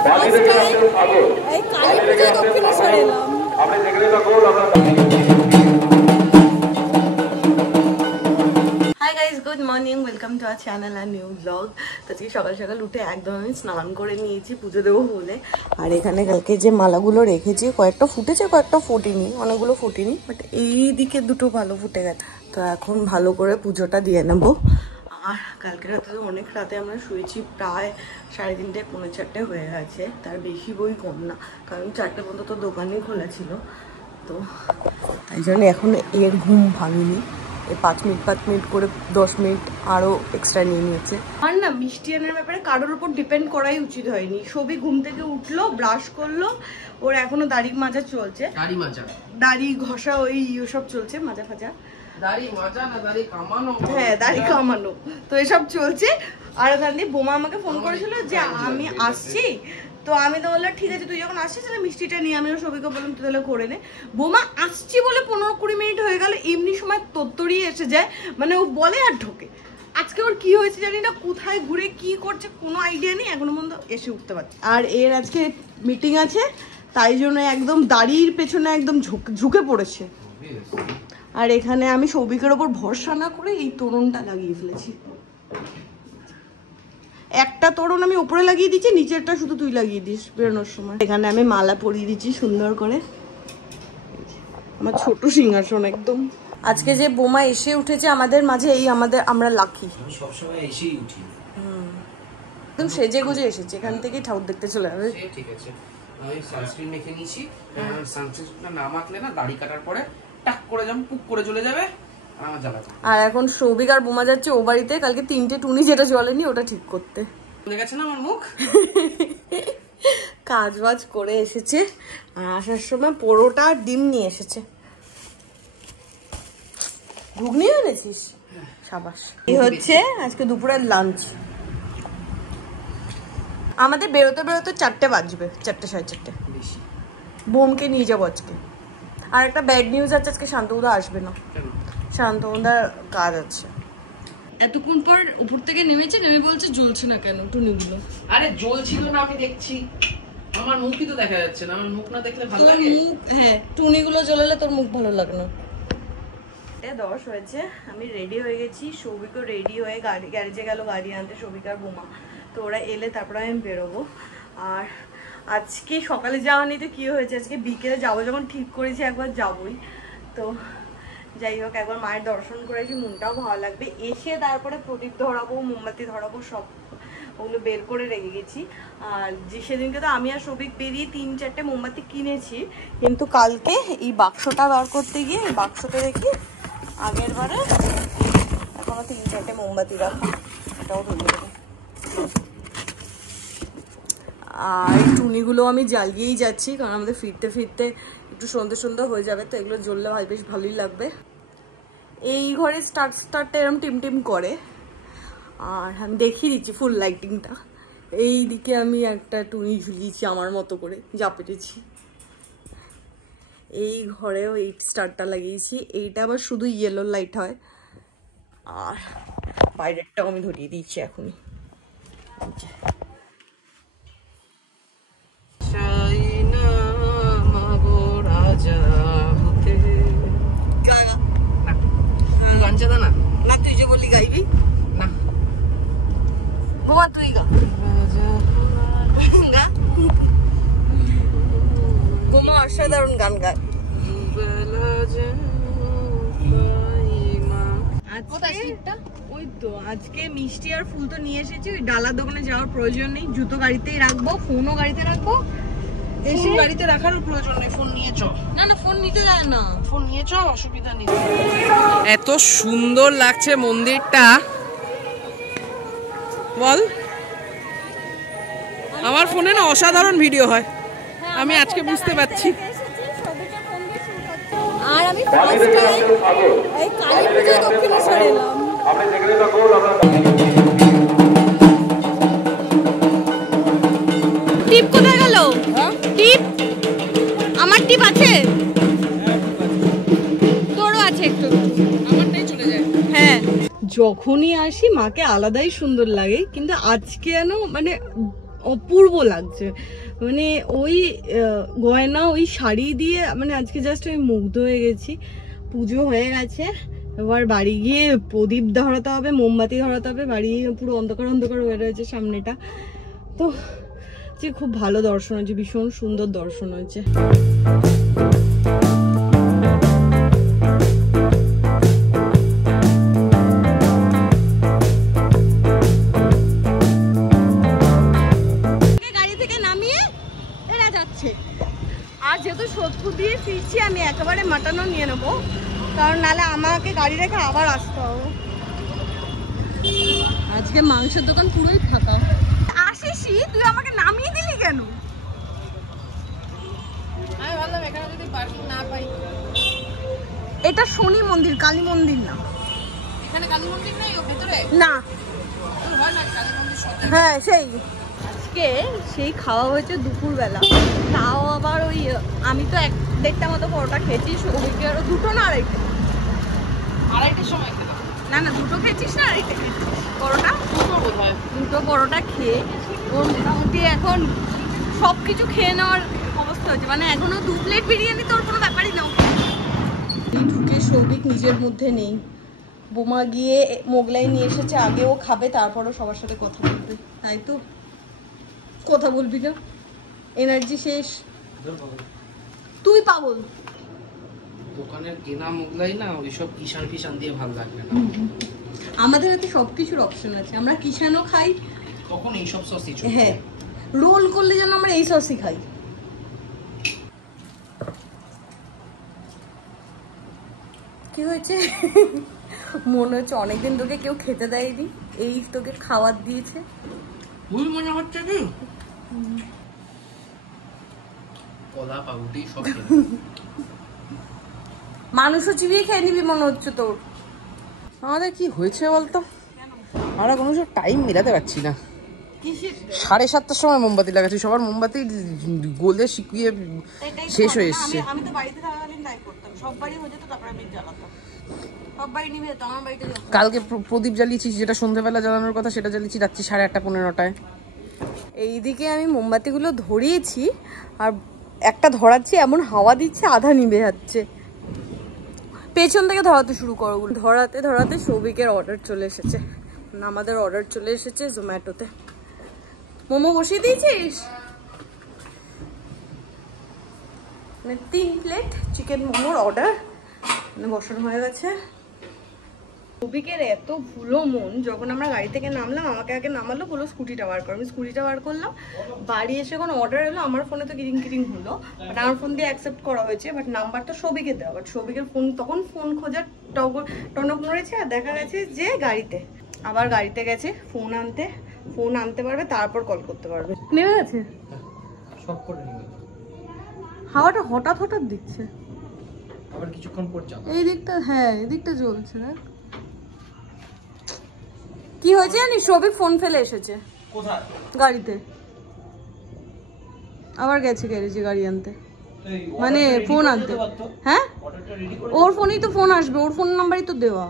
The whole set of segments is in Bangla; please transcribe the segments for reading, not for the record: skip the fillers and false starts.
High guys, good morning, welcome to our channel আর নিউ ব্লগ। তো আজকে সকাল সকাল উঠে একদম আমি স্নান করে নিয়েছি পুজো দেবো বলে। আর এখানে কালকে যে মালাগুলো রেখেছি, কয়েকটা ফুটেছে কয়েকটা ফুটেনি, অনেকগুলো ফুটেনি, বাট এই দিকে দুটো ভালো ফুটে গেছে। তো এখন ভালো করে পুজোটা দিয়ে নেবো। আর কালকে রাতে তো অনেক রাতে আমরা শুয়েছি, প্রায় 3:30 পৌনে 4টে হয়ে গেছে, তার বেশি বই কম না, কারণ 4টে পর্যন্ত তো দোকানই খোলা ছিল। তো তাই জন্য এখন এর ঘুম ভাঙিনি, 5 মিনিট করে 10 মিনিট আরও এক্সট্রা নিয়ে নিয়েছে। আর না, মিষ্টি আনার ব্যাপারে কারোর উপর ডিপেন্ড করাই উচিত হয়নি। সবই ঘুম থেকে উঠলো, ব্রাশ করলো, ওর এখনো দাড়ি মাজা চলছে, দাড়ি ঘষা ওসব চলছে, মাজা ফাজা, হ্যাঁ দাড়ি কামানো, তো এসব চলছে। আর ওখানে বোমা আমাকে ফোন করেছিল যে আমি আসছি, তো আমি তো বললাম ঠিক আছে, তুই যখন আসছিস তাহলে মিষ্টিটা নিয়ে, আমিও সবিকে বললাম তুই তাহলে করে নে। বোমা আসছি বলে 15-20 মিনিট হয়ে গেল, এমনি সময় তত্তরিয়ে এসে যায়, মানে ও বলে আর ঢোকে। আজকে ওর কি হয়েছে জানি না, কোথায় ঘুরে কি করছে কোনো আইডিয়া নেই, এখনো পর্যন্ত এসে উঠতে পারছে। আর এর আজকে মিটিং আছে, তাই জন্য একদম দাড়ির পেছনে একদম ঝুঁকে পড়েছে। আর এখানে আমি সৌভিকের ওপর ভরসা না করে এই তোরণটা লাগিয়ে ফেলেছি। একটা তোরণ আমি উপরে লাগিয়ে দিচ্ছি, নিচেরটা শুধু তুই লাগিয়ে দিস বেরোনোর সময়। এখানে আমি মালা পরিয়ে দিচ্ছি সুন্দর করে, আমার ছোট সিংহাসন একদম। আজকে যে বোমা এসে উঠেছে আমাদের মাঝে, আমরা লাকি, আমি সবসময় এসেই উঠি। একদম সেজে গুজে এসেছে, এখান থেকেই ঠাকুর দেখতে চলে যাবে। ঠিক আছে, আমি সানস্ক্রিন মেখে নিয়েছি, সানস্ক্রিনটা না মাখলে না দাড়ি কাটার পরে টাক করে যাম পুক করে চলে যাবে। আর এখন সৌভিক আর বোমা যাচ্ছে ও বাড়িতে, কালকে 3টে টুনি যেটা জ্বলেনি ওটা ঠিক করতে। গেছে না আমার মুখ, কাজ বাজ করে এসেছে। আর আসার সময় পরোটা আর ডিম নিয়ে এসেছে। ঘুগনি এনেছিস, সাবাস। এই হচ্ছে আজকে দুপুরের লাঞ্চ। আমাদের বেরোতে বেরোতে 4টে বাজবে, 4টে 4:30। বোমকে নিয়ে যাবো আজকে। আর একটা ব্যাড নিউজ আছে, আজকে শান্তনুদা আসবে না, শান্তনুদার কাজ আছে। এতক্ষণ পর উপর থেকে নেমেছে, নেমে বলছে জ্বলছে না কেন টুনিগুলো। আরে জ্বলছিল না, আমি দেখছি, আমার মুখই তো দেখা যাচ্ছে না, আমার মুখ না দেখলে ভালো লাগে। হ্যাঁ, টুনিগুলো জ্বলালে তোর মুখ ভালো লাগে না। 10 হয়েছে, আমি রেডি হয়ে গেছি, সৌভিকও রেডি হয়ে গ্যারেজে গেল গাড়ি আনতে, সৌভিক আর বোমা। তো ওরা এলে তারপরে আমি বেরোবো। আর আজকে সকালে যাওয়া নিয়ে তো কি হয়েছে, আজকে বিকেলে যাবো, যখন ঠিক করেছি একবার যাবোই। তো যাই হোক, একবার মায়ের দর্শন করে এসে মনটাও ভালো লাগবে। এসে তারপরে প্রদীপ ধরাবো, মোমবাতি ধরাবো, সব ওগুলো বের করে রেখে গেছি। আর যে সেদিনকে তো আমি আর সৌভিক বেরিয়ে 3-4টে মোমবাতি কিনেছি, কিন্তু কালকে এই বাক্সটা বার করতে গিয়ে এই বাক্সটা দেখি আগের বারে এখনো 3-4টে মোমবাতি রাখা, এটাও ধরে দেবো। আর এই টুনিগুলো আমি জ্বালিয়েই যাচ্ছি, কারণ আমাদের ফিরতে ফিরতে একটু সন্ধ্যে হয়ে যাবে, তো এগুলো জ্বললে বেশ ভালোই লাগবে। এই ঘরে স্টার্টটা এরকম টিম করে। আর আমি দেখিয়ে দিচ্ছি ফুল লাইটিংটা। এই দিকে আমি একটা টুনি ঝুলিয়েছি আমার মতো করে, যা পেটেছি। এই ঘরেও এই স্টারটা লাগিয়েছি, এইটা আবার শুধু ইয়েলো লাইট হয়। আর বাইরেরটাও আমি ধরিয়ে দিচ্ছি এখনই। না তুই যে বললি গাইবি না, বোমা তুই গা। বোমা অসাধারণ গান গায়। ওই তো আজকে মিষ্টি আর ফুল তো নিয়ে এসেছি, ওই ডালার দোকানে যাওয়ার প্রয়োজন নেই, জুতো গাড়িতেই রাখবো, ফোনও গাড়িতে রাখবো। এসে গাড়িতে রাখারও প্রয়োজন নেই, ফোন নিয়ে চ। না ফোন নিতে যায় না, ফোন নিয়ে চ, অসুবিধা নেই। এত সুন্দর লাগছে মন্দিরটা, বল। আমার ফোনে না অসাধারণ ভিডিও হয়, আমি আজকে বুঝতে পারছি। আর আমি ফার্স্ট টাইম এই কালী পূজা দক্ষিণেশ্বর এলাম। আপনি যেখানে থাকুন আমরা টিপ কোথায় গেল? টিপ আমার টিপ আছে, তোরও আছে একটু, আমারটাই চলে যায়। হ্যাঁ, যখনই আসি মাকে আলাদাই সুন্দর লাগে, কিন্তু আজকে যেন মানে অপূর্ব লাগছে, মানে ওই গয়না ওই শাড়ি দিয়ে মানে আজকে জাস্ট আমি মুগ্ধ হয়ে গেছি। পুজো হয়ে গেছে, এবার বাড়ি গিয়ে প্রদীপ ধরাতে হবে, মোমবাতি ধরাতে হবে, বাড়ি পুরো অন্ধকার অন্ধকার হয়ে রয়েছে সামনেটা। তো যে খুব ভালো দর্শন হয়েছে, ভীষণ সুন্দর দর্শন হয়েছে। গাড়ি থেকে নামিয়ে এরা যাচ্ছে, আর যেহেতু সোদপুর দিয়ে ফিরছি আমি একেবারে মাটনও নিয়ে নেবো, কারণ নাহলে আমাকে গাড়ি রেখে আবার আসতে হবে। আজকে মাংসের দোকান পুরোই ফাঁকা। আসিসই, তুই আমাকে নামিয়ে দিলি কেন? আমি ভাবলাম এখানে যদি পার্কিং না পাই। এটা শনি মন্দির, কালী মন্দির না। এখানে কালী মন্দির নেই ও ভিতরে? না, হ্যাঁ সেই আজকে সেই খাওয়া হয়েছে দুপুরবেলা, তাও আবার ওই আমি তো দেড়টা মতো পরোটা খেয়েছি, সৌভিকে আরো দুটো না আড়াইটার সময় খেলাম। না না দুটো খেয়েছিস না আড়াইটা খেয়েছিস পরোটা? দুটো পরোটা খেয়ে ওর মোটামুটি এখন সব কিছু খেয়ে নেওয়ার অবস্থা হচ্ছে, মানে এখনো 2 প্লেট বিরিয়ানি তোর কোনো ব্যাপারই না। ঢুকে সৌভিক নিজের মধ্যে নেই, বোমা গিয়ে মোগলাই নিয়ে এসেছে, আগেও খাবে তারপরও সবার সাথে কথা বলবে, তাই তো কথা বলবি না, এনার্জি শেষ। তুই পাগল, দোকানের কেনা মোগলাই না ওইসব কিষান ফিষান দিয়ে ভালো লাগবে না। আমাদের হাতে সবকিছুর অপশন আছে, আমরা কিষানও খাই তখন এইসব সসই চলে। হ্যাঁ, রোল করলে যেন আমরা এই সসই খাই। কি হয়েছে? মনে হচ্ছে অনেকদিন তোকে কেউ খেতে দেয়নি, এই তোকে খাবার দিয়েছে। ভুল মনে হচ্ছে কি? কলা পাউরুটি সব মানুষও চিবিয়ে খেয়ে নিবি মনে হচ্ছে তোর। আমাদের কি হয়েছে বলতো, আমরা কোনো টাইম মিলাতে পারছি না। 7:30টার সময় মোমবাতি লাগাচ্ছি, সবার মোমবাতি গলে শিখিয়ে শেষ হয়ে এসছে। আমি তো বাড়িতে থাকাকালীন তাই করতাম, সব বাড়ি হয়ে যেত তারপরে আমি জ্বালাতাম, সব বাড়ি নিভে যেত, আমার বাড়িতে। কালকে প্রদীপ জ্বালিয়েছি, যেটা সন্ধ্যাবেলা জ্বালানোর কথা সেটা জ্বালিয়েছি রাত্রি 8:30-9টায়। এইদিকে আমি মোমবাতিগুলো ধরিয়েছি, আর একটা ধরাচ্ছি এমন হাওয়া দিচ্ছে আধা নিভে যাচ্ছে। পেছন থেকে ধরাতে শুরু করো, ধরাতে ধরাতে সৌভিকের অর্ডার চলে এসেছে, আমাদের অর্ডার চলে এসেছে জোম্যাটোতে। মোমো বসিয়ে দিয়েছিস? 3 প্লেট চিকেন মোমোর অর্ডার বসানো হয়ে গেছে। সৌভিকের এত ভুলো মন, যখন আমরা গাড়ি থেকে নামলাম আমাকে আগে নামালো, বললো স্কুটিটা বার করো, আমি স্কুটিটা বার করলাম, বাড়ি এসে কোনো অর্ডার এলো আমার ফোনে তো কিরিং কিরিং হলো, বাট আমার ফোন দিয়ে অ্যাকসেপ্ট করা হয়েছে, বাট নাম্বার তো সৌভিকের দেওয়া, বাট সৌভিকের ফোন তখন ফোন খোঁজার টনক নড়েছে, আর দেখা গেছে যে গাড়িতে, আবার গাড়িতে গেছে ফোন আনতে পারবে, তারপর কল করতে পারবে। নেমে গেছে, হাওয়াটা হঠাৎ হঠাৎ দিচ্ছে, আবার কিছুক্ষণ পর যাবে এই দিকটা, হ্যাঁ এই দিকটা জ্বলছে। দেখ কি হয়েছে জানিস, সৌভিক ফোন ফেলে এসেছে। কোথায়? গাড়িতে, আবার গেছে গ্যারেজে গাড়ি আনতে, মানে ফোন আনতে। হ্যাঁ ওর ফোনেই তো ফোন আসবে, ওর ফোন নাম্বারই তো দেওয়া।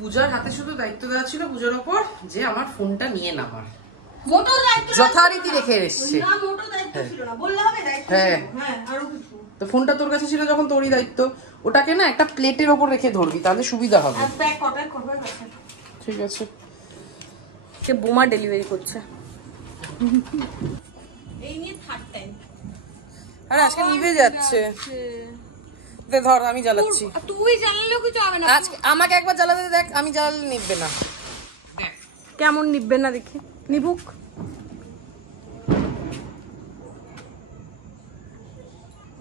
পূজার হাতে শুধু দায়িত্ব দেওয়া ছিল পূজার ওপর, যে আমার ফোনটা নিয়ে নামার মোটো দায়িত্ব যথারীতি রেখে এসেছে। না মোটো দায়িত্ব ছিল না, বললে হবে দায়িত্ব। হ্যাঁ হ্যাঁ আরো কিছু, তো ফোনটা তোর কাছে ছিল যখন তোরই দায়িত্ব, ওটাকে না একটা প্লেটের ওপর রেখে ধরবি, তাহলে সুবিধা হবে। প্যাক করবে। ঠিক আছে, সে বোমা ডেলিভারি করছে এই নিয়ে থার্ড টাইম। আরে আজকে নিভে যাচ্ছে, ধর আমি জ্বালাচ্ছি। তুই জ্বালালেও কিছু হবে না, আজকে আমাকে একবার জ্বালাতে দেখ, আমি জ্বালালে নিভবে না। কেমন নিববে না দেখি, নিবুক।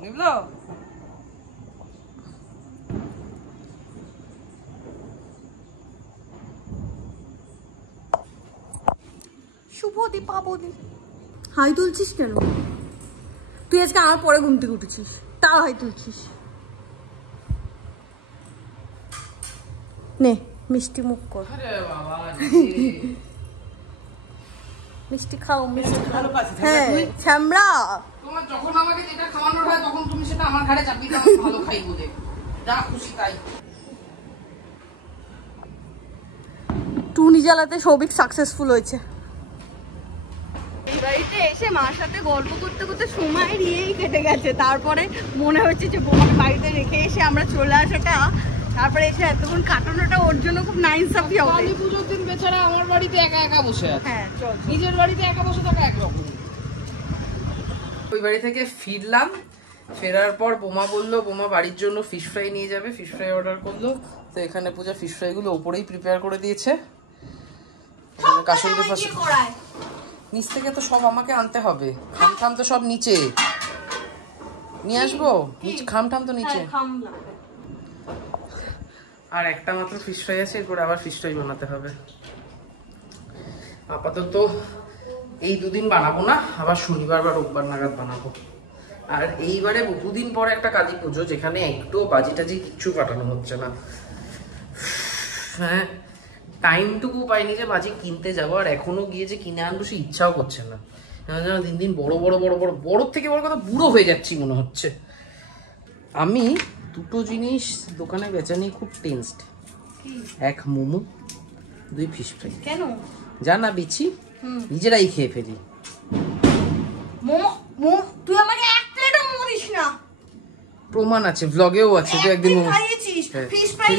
নিভলো? শুভ দীপাবলি। হাই তুলছিস কেন তুই? আজকে আমার পরে ঘুম থেকে উঠেছিস, তাও হাই তুলছিস। নে মিষ্টি মুখ কর, মিষ্টি খাও, মিষ্টি খাও। হ্যাঁ ছ্যামড়া, তোমার যখন আমাকে যেটা খাওয়ানোর হয় তখন তুমি সেটা আমার ঘাড়ে চাপিয়ে দাও, ভালো খাই বলে, যা খুশি তাই। টুনি জ্বালাতে সৌভিক সাকসেসফুল হয়েছে। বাড়িতে এসে মার সাথে গল্প করতে করতে সময় দিয়েই কেটে গেছে। তারপরে মনে হচ্ছে যে বোমাকে বাড়িতে রেখে এসে আমরা চলে আসাটা, তারপরে এসে এতক্ষণ কাটানোটা ওর জন্য খুব নাইনসাফি হবে। কালী পুজোর দিন বেচারা আমার বাড়িতে একা একা বসে আছে। হ্যাঁ চল, নিজের বাড়িতে একা বসে থাকা একরকম। ওই বাড়ি থেকে ফিরলাম, ফেরার পর বোমা বললো বোমা বাড়ির জন্য ফিশ ফ্রাই নিয়ে যাবে, ফিশ ফ্রাই অর্ডার করলো। তো এখানে পূজা ফিশ ফ্রাই গুলো ওপরেই প্রিপেয়ার করে দিয়েছে। কাশুন্দি ফাঁস নিচ থেকে তো সব আমাকে আনতে হবে, খাম খাম তো সব নিচে নিয়ে আসবো, খাম ঠাম তো নিচে। আর একটা মাত্র ফিশ ফ্রাই আছে, এরপর আবার ফিশ ফ্রাই বানাতে হবে। আপাতত এই দুদিন বানাবো না, আবার শনিবার বা রোববার নাগাদ বানাবো। আর এইবারে বহুদিন পরে একটা কালী পুজো, যেখানে একটু বাজি টাজি কিচ্ছু কাটানো হচ্ছে না। হ্যাঁ, টাইমটুকু পাইনি যে বাজি কিনতে যাবো, আর এখনো গিয়ে যে কিনে আনবো সে ইচ্ছাও করছে না। যেন দিন দিন বড় থেকে বড় কথা বুড়ো হয়ে যাচ্ছি মনে হচ্ছে। আমি দুটো জিনিস দোকানে বেচা নিয়ে খুব টেনসড। এক মোমো, দুই ফিশ ফ্রাই। কেন জানা বিছি নিজেরাই খেয়ে ফেলি। মোমো তুই আমাকে এক প্লেটও মোমো দিস না। প্রমাণ আছে, ব্লগেও আছে। তুই একদিন খাইয়েছিস ফিশ ফ্রাই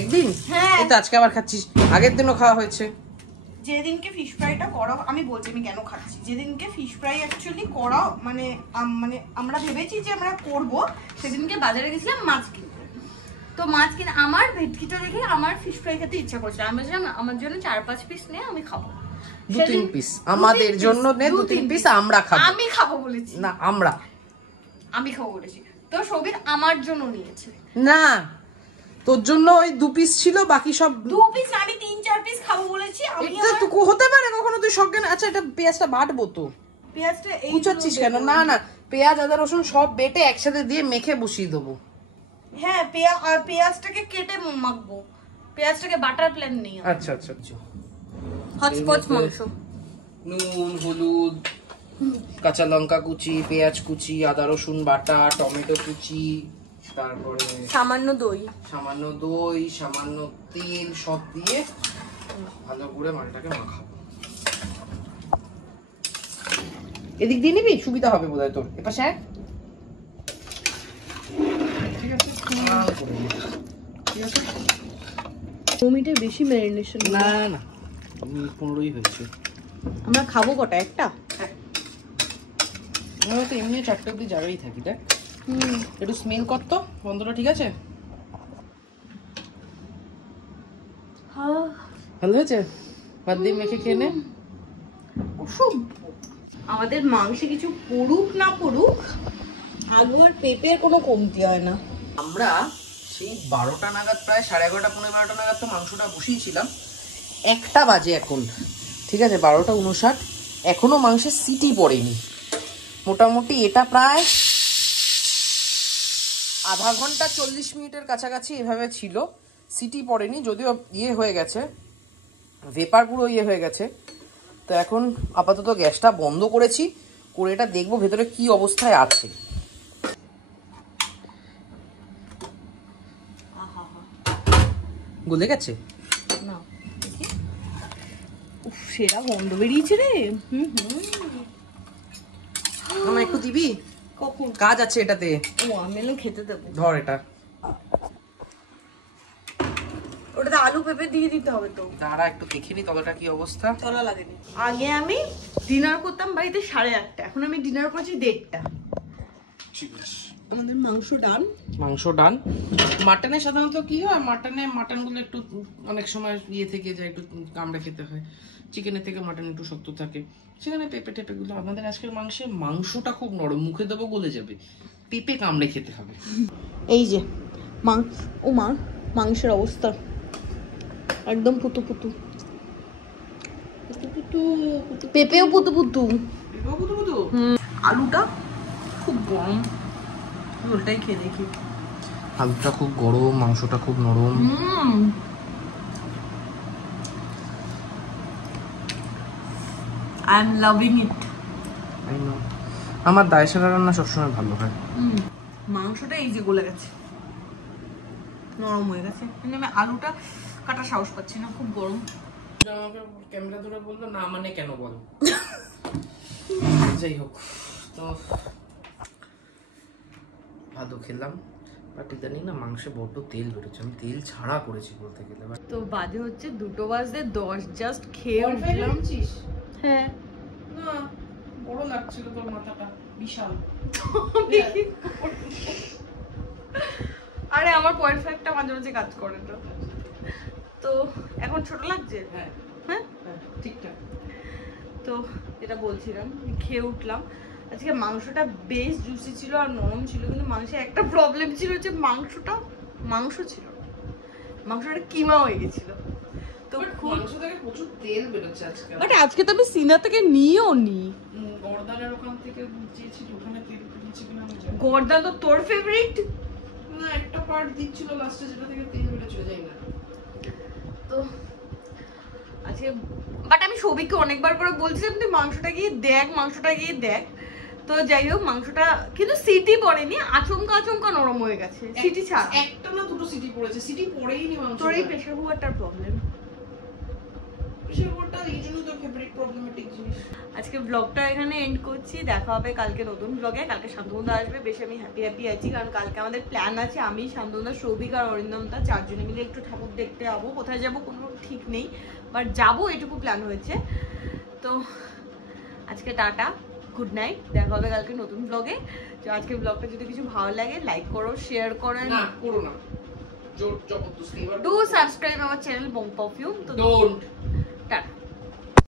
একদিন। হ্যাঁ, এই তো আজকে আবার খাচ্ছিস, আগের দিনও খাওয়া হয়েছে। যেদিনকে ফিশ ফ্রাইটা করা, আমি বলছি আমি কেন খাচ্ছি, যেদিনকে ফিশ ফ্রাই অ্যাকচুয়ালি করা মানে আমরা ভেবেছি যে আমরা করব, সেদিনকে বাজারে গেছিলাম মাছ কিনতে। তো মাছ কিনে আমার ভেটকিটা দেখে আমার ফিশ ফ্রাই খেতে ইচ্ছা করছে। আমি বলছিলাম আমার জন্য 4-5 পিস নে, আমি খাবো। 2-3 পিস আমাদের জন্য নে, 2-3 পিস আমরা খাবো। আমি খাবো বলেছি না, আমি খাবো বলেছি। তো সবির আমার জন্য নিয়েছে। না, তোর জন্য ওই 2 পিস ছিল, বাকি সব 2 পিস আমি 3-4 পিস খাবো বলেছি। আমি তো হতে পারে কখনো তুই সজ্ঞান। আচ্ছা, এটা পেঁয়াজটা বাটবো তো, পেঁয়াজটা এই কুচাচ্ছিস কেন? না না, পেঁয়াজ আদা রসুন সব বেটে একসাথে দিয়ে মেখে বসিয়ে দেবো। হ্যাঁ, পেঁয়াজটাকে কেটে মাখবো, পেঁয়াজটাকে বাটার প্ল্যান নেই। আচ্ছা আচ্ছা আচ্ছা। হচপচ মাংস, নুন, হলুদ, কাঁচা লঙ্কা কুচি, পেঁয়াজ কুচি, আদা রসুন বাটা, টমেটো কুচি, তারপরে সামান্য দই, সামান্য তেল সব দিয়ে ভালো করে মালটাকে মাখাবো। এদিক দিয়ে নিবি, সুবিধা হবে বোধহয় তোর। এপাশে ঠিক আছে, ঠিক আছে। মিনিটের বেশি ম্যারিনেশন না না, 15ই হয়েছে। আমরা খাবো কটা? একটা। আমরা তো এমনি 4টে অব্দি জায়গায় থাকি। দেখ একটু স্মেল কর তো, গন্ধটা ঠিক আছে? ভালো হয়েছে? ভাত দিয়ে মেখে খেয়ে নে। আমাদের মাংসে কিছু পড়ুক না পড়ুক, আলু আর পেঁপের কোনো কমতি হয় না। আমরা সেই 12টা নাগাদ, প্রায় 11:30 পৌনে 12টা নাগাদ তো মাংসটা বসিয়েছিলাম। 1টা বাজে এখন, ঠিক আছে? 12:59, এখনো মাংসের সিটি পড়েনি। মোটামুটি এটা প্রায় আধা ঘন্টা 40 মিনিটের কাছাকাছি এভাবে ছিল, সিটি পড়েনি। যদিও ইয়ে হয়ে গেছে, ভেপার পুরো ইয়ে হয়ে গেছে। তো এখন আপাতত গ্যাসটা বন্ধ করেছি, করে এটা দেখবো ভেতরে কি অবস্থায় আছে। গলে গেছে না, সেরা গন্ধ বেরিয়েছে রে। আমার একটু দিবি? কখন? কাজ আছে এটাতে। ও, আমি এলো খেতে দেবো। ধর এটা। ওটাতে আলু পেঁপে দিয়ে দিতে হবে তো। দাঁড়া একটু দেখে নি তলাটা কি অবস্থা। তলা লাগেনি। আগে আমি ডিনার করতাম বাড়িতে 8:30, এখন আমি ডিনার করছি 1:30। ঠিক আছে, আমাদের মাংস ডান। মাটনে সাধারণত কি হয়, মাটনগুলো একটু অনেক সময় ইয়ে থেকে যায়, একটু কামড়ে খেতে হয়। চিকেনের থেকে মাটন একটু শক্ত থাকে, সেখানে পেঁপে টেপে গুলো। আমাদের আজকের মাংসটা খুব নরম, মুখে দেবো গলে যাবে, পেঁপে কামড়ে খেতে হবে। এই যে মাংসের অবস্থা একদম পুতু পুতু, পেঁপেও পুতু পুতু। আলুটা খুব গরম, ওটাই খেয়ে দেখি। আলুটা খুব গরম, মাংসটা খুব নরম। আই এম লাভিং ইট। আমার দায়সারা রান্না সবসময় ভালো হয়। মাংসটা এই যে গলে গেছে, নরম হয়ে গেছে, কিন্তু আমি আলুটা কাটার সাহস পাচ্ছি না, খুব গরম। আমাকে ক্যামেরা ধরে বললো না, মানে কেন বল? যাই হোক, তো ভালো খেলাম, বাট ইদানিং না মাংসে বড্ড তেল বেরোচ্ছে। আমি তেল ছাড়া করেছি বলতে গেলে। তো বাজে হচ্ছে 2:10 জাস্ট খেয়ে উঠলাম। হ্যাঁ না, বড় লাগছিল তোর মাথাটা, বিশাল। আরে আমার পয়েন্ট মাঝে মাঝে কাজ করে তো। তো এখন ছোট লাগছে? হ্যাঁ হ্যাঁ ঠিকঠাক। তো যেটা বলছিলাম, খেয়ে উঠলাম। আজকে মাংসটা বেশ জুসি ছিল আর নরম ছিল, কিন্তু মাংসে একটা প্রবলেম ছিল যে মাংস ছিল, মাংসটা কিমা হয়ে গেছিল। তো মাংস থেকে প্রচুর তেল বেরোচ্ছে আজকে। বাট আজকে তো আমি সিনা থেকে নিয়েও নি, গর্দানের ওখান থেকে চেয়েছিল, ওখানে তেল বেরিয়েছে কিনা আমি জানি। গর্দান তো তোর ফেভারিট না, একটা পার্ট দিচ্ছিল লাস্টে যেটা থেকে তেল বেরোচ্ছে, যাই না। তো আজকে বাট আমি সবিককে অনেকবার করে বলছিলাম তুই মাংসটা গিয়ে দেখ। তো যাই হোক, মাংসটা কিন্তু সিটি পড়েনি, আচমকা নরম হয়ে গেছে। সিটি ছাড়া একটা না দুটো সিটি পড়েছে, সিটি পড়েই নি মাংস। তোর এই প্রেসার কুকারটার প্রবলেম, প্রেসার কুকারটা এই জন্য তোর ফেভারিট প্রবলেমেটিক জিনিস। আজকে ব্লগটা এখানে এন্ড করছি। দেখা হবে কালকে নতুন ব্লগে। কালকে শান্তনুদা আসবে, বেশ আমি হ্যাপি আছি, কারণ কালকে আমাদের প্ল্যান আছে আমি, শান্তনুদা, সৌভিক আর অরিন্দমদা চারজনে মিলে একটু ঠাকুর দেখতে যাবো। কোথায় যাবো কোনো ঠিক নেই, বাট যাবো এটুকু প্ল্যান হয়েছে। তো আজকে টাটা, গুড নাইট, দেখা হবে কালকে নতুন ব্লগে। তো আজকে ব্লগটা যদি কিছু ভালো লাগে লাইক করো, শেয়ার করো, না করো না, জোর জবরদস্তি। Do subscribe our channel Bong perfume. তো ডোন্ট